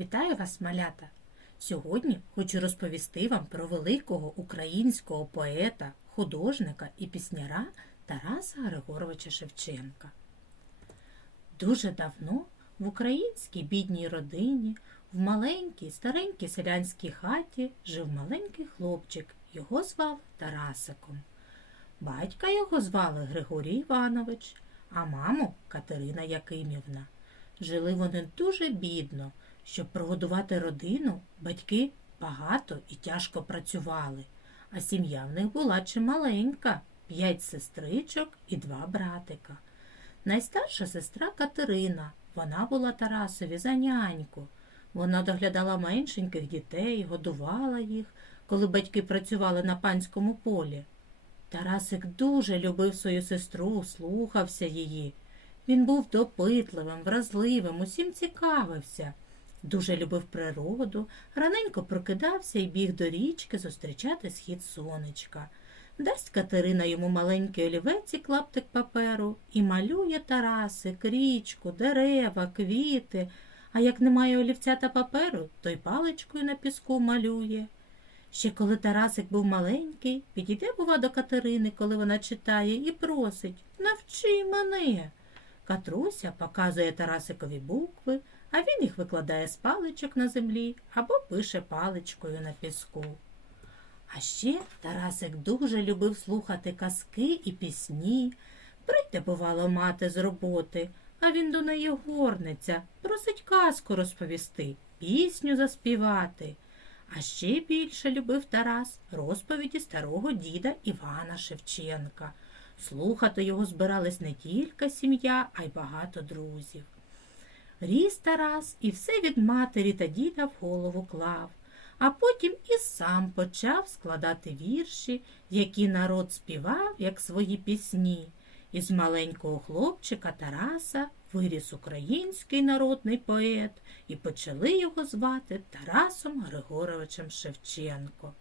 Вітаю вас, малята! Сьогодні хочу розповісти вам про великого українського поета, художника і пісняра Тараса Григоровича Шевченка. Дуже давно в українській бідній родині, в маленькій старенькій селянській хаті жив маленький хлопчик. Його звали Тарасиком. Батька його звали Григорій Іванович, а маму Катерина Якимівна. Жили вони дуже бідно. Щоб прогодувати родину, батьки багато і тяжко працювали, а сім'я в них була чималенька п'ять сестричок і два братика. Найстарша сестра Катерина, вона була Тарасові за няньку. Вона доглядала меншеньких дітей, годувала їх, коли батьки працювали на панському полі. Тарасик дуже любив свою сестру, слухався її. Він був допитливим, вразливим, усім цікавився. Дуже любив природу, раненько прокидався і біг до річки зустрічати схід сонечка. Дасть Катерина йому маленький олівець і клаптик паперу і малює Тарасик, річку, дерева, квіти, а як немає олівця та паперу, то й паличкою на піску малює. Ще коли Тарасик був маленький, підійде, бува, до Катерини, коли вона читає, і просить Навчи мене. Катруся показує Тарасикові букви, а він їх викладає з паличок на землі або пише паличкою на піску. А ще Тарасик дуже любив слухати казки і пісні. Прийде, бувало, мати з роботи, а він до неї горниться, просить казку розповісти, пісню заспівати. А ще більше любив Тарас розповіді старого діда Івана Шевченка. Слухати його збирались не тільки сім'я, а й багато друзів. Ріс Тарас і все від матері та діда в голову клав, а потім і сам почав складати вірші, які народ співав, як свої пісні. Із маленького хлопчика Тараса виріс український народний поет, і почали його звати Тарасом Григоровичем Шевченко.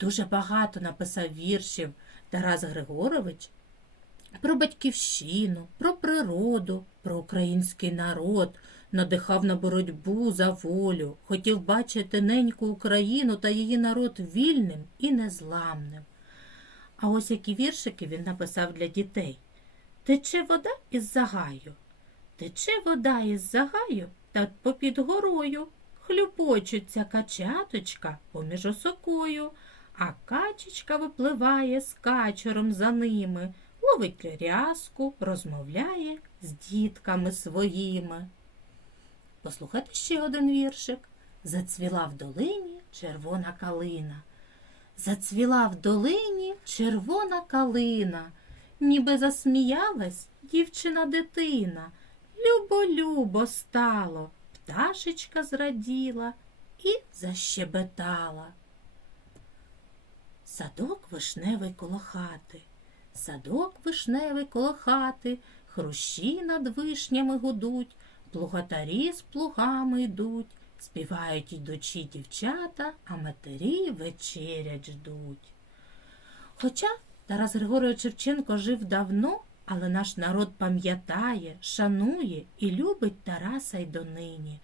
Дуже багато написав віршів Тарас Григорович про батьківщину, про природу, про український народ, надихав на боротьбу за волю, хотів бачити неньку Україну та її народ вільним і незламним. А ось які віршики він написав для дітей. Тече вода із загаю, тече вода із загаю та попід горою. Хлюпочуться качаточка поміж осокою, а качечка випливає з качером за ними, ловить рязку, розмовляє з дітками своїми. Послухайте ще один віршик. Зацвіла в долині червона калина. Зацвіла в долині червона калина, ніби засміялась дівчина дитина. Любо-любо стало, пташечка зраділа і защебетала. Садок вишневий коло хати, садок вишневий коло хати, хрущі над вишнями гудуть, плугатарі з плугами йдуть, співають ідучі дівчата, а матері вечерять ждуть. Хоча Тарас Григорович Шевченко жив давно, але наш народ пам'ятає, шанує і любить Тараса й донині.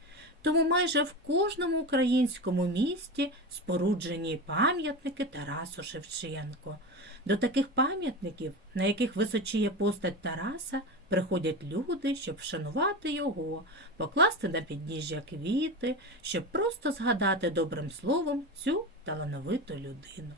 Тому майже в кожному українському місті споруджені пам'ятники Тарасу Шевченко. До таких пам'ятників, на яких височіє постать Тараса, приходять люди, щоб вшанувати його, покласти на підніжжя квіти, щоб просто згадати добрим словом цю талановиту людину.